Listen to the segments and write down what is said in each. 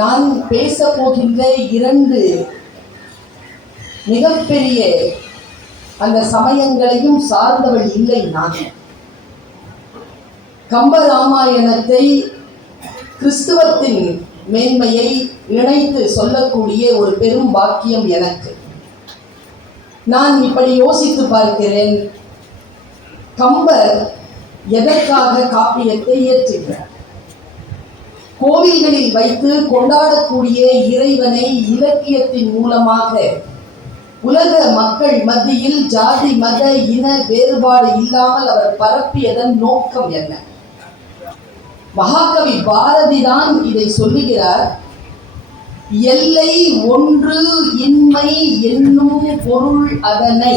நான் பேச போகின்ற இரண்டு மிகப்பெரிய அந்த சமயங்களையும் சார்ந்தவள் இல்லை. நான் கம்பராமாயணத்தை கிறிஸ்துவத்தின் மேன்மையை இணைத்து சொல்லக்கூடிய ஒரு பெரும் பாக்கியம் எனக்கு. நான் இப்படி யோசித்து பார்க்கிறேன், கம்பர் எதற்காக காப்பியத்தை இயற்றுகிறார்? கோவில்களில் வைத்து கொண்டாடக்கூடிய இறைவனை இலக்கியத்தின் மூலமாக உலக மக்கள் மத்தியில் ஜாதி மத இன வேறுபாடு இல்லாமல் அவர் பரப்பியதன் நோக்கம் என்ன? மகாகவி பாரதி தான் இதை சொல்லுகிறார். எல்லை ஒன்று இன்மை என்னும் பொருள் அதனை.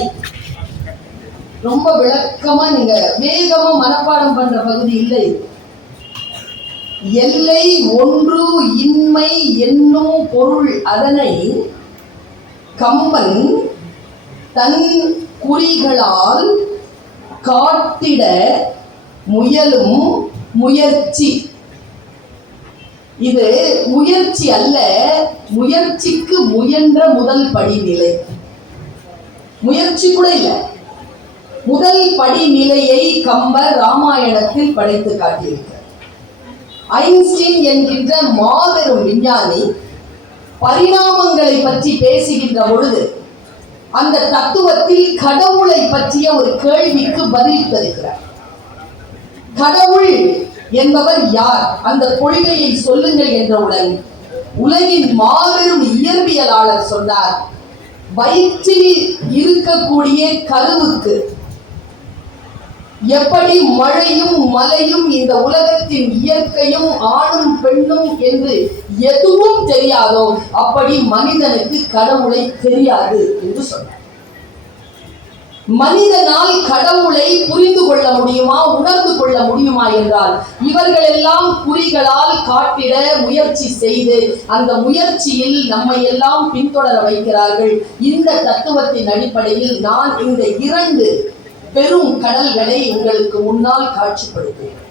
ரொம்ப விளக்கமா நீங்க வேகமா மனப்பாடம் பண்ற பகுதி இல்லை. எல்லை ஒன்று இன்மை என்னும் பொருள் அதனை கம்பன் தன் குறிகளால் காட்டிட முயலும் முயற்சி. இது முயற்சி அல்ல, முயற்சிக்கு முயன்ற முதல் படிநிலை. முயற்சி கூட இல்லை, முதல் படிநிலையை கம்பர் ராமாயணத்தில் படைத்து காட்டியிருக்கிறார். ஐன்ஸ்டீன் என்கின்ற மாபெரும் விஞ்ஞானி பரிணாமங்களை பற்றி பேசுகின்ற பொழுது அந்த தத்துவத்தில் கடவுளை பற்றிய ஒரு கேள்விக்கு பதில் தருகிறார். கடவுள் என்பவர் யார், அந்த கொள்கையை சொல்லுங்கள் என்றவுடன் உலகின் மாபெரும் இயற்பியலாளர் சொன்னார், வயிற்றில் இருக்கக்கூடிய கருவுக்கு எப்படி மழையும் மலையும் இந்த உலகத்தின் இயற்கையும் ஆணும் பெண்ணும் என்று எதுவும் தெரியாதோ அப்படி மனிதனுக்கு கடவுளை தெரியாது என்று சொன்னார். மனிதனால் கடவுளை புரிந்து கொள்ள முடியுமா, உணர்ந்து கொள்ள முடியுமா என்றால் இவர்கள் எல்லாம் குறிகளால் காட்டிட முயற்சி செய்து அந்த முயற்சியில் நம்மை எல்லாம் பின்தொடர வைக்கிறார்கள். இந்த தத்துவத்தின் அடிப்படையில் நான் இந்த இரண்டு பெரும் கடல்களை உங்களுக்கு முன்னால் காட்சிப்படுத்துகிறேன்.